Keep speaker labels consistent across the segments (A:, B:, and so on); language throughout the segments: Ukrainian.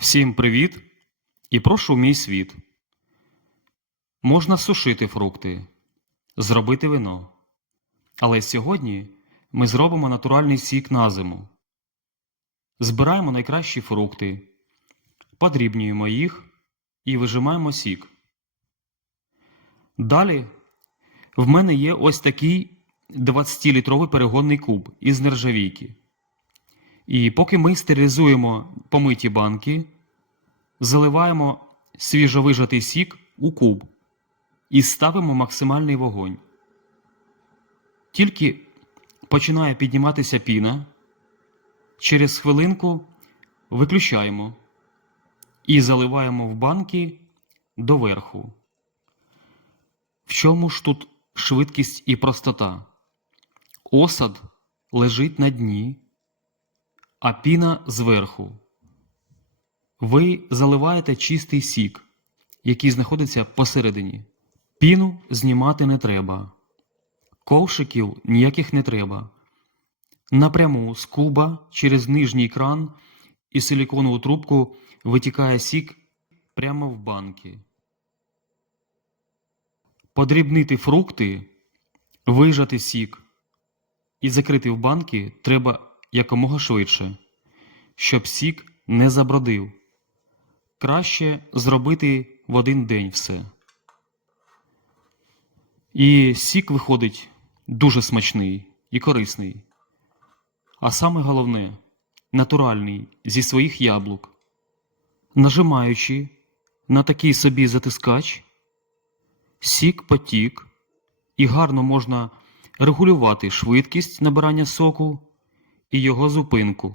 A: Всім привіт і прошу в мій світ. Можна сушити фрукти, зробити вино. Але сьогодні ми зробимо натуральний сік на зиму. Збираємо найкращі фрукти, подрібнюємо їх і вижимаємо сік. Далі в мене є ось такий 20-літровий перегонний куб із нержавійки. І поки ми стерилізуємо помиті банки, заливаємо свіжовижатий сік у куб і ставимо максимальний вогонь. Тільки починає підніматися піна, через хвилинку виключаємо і заливаємо в банки доверху. В чому ж тут швидкість і простота? Осад лежить на дні а піна зверху. Ви заливаєте чистий сік, який знаходиться посередині. Піну знімати не треба. Ковшиків ніяких не треба. Напряму з куба через нижній кран і силіконову трубку витікає сік прямо в банки. Подрібнити фрукти, вижати сік і закрити в банки треба якомога швидше, щоб сік не забродив. Краще зробити в один день все. І сік виходить дуже смачний і корисний. А саме головне натуральний зі своїх яблук. Нажимаючи на такий собі затискач, сік потік, і гарно можна регулювати швидкість набирання соку і його зупинку.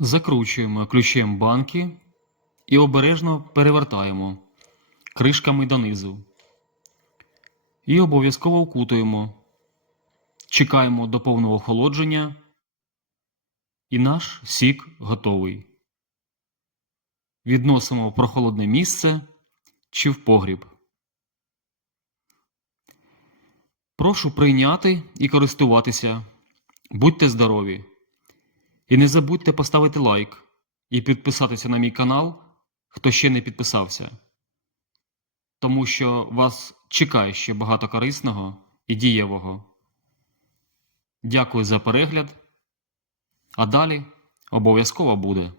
A: Закручуємо ключем банки і обережно перевертаємо кришками донизу. І обов'язково вкутуємо. Чекаємо до повного охолодження. І наш сік готовий. Відносимо в прохолодне місце чи в погріб. Прошу прийняти і користуватися. Будьте здорові! І не забудьте поставити лайк і підписатися на мій канал, хто ще не підписався. Тому що вас чекає ще багато корисного і дієвого. Дякую за перегляд. А далі обов'язково буде.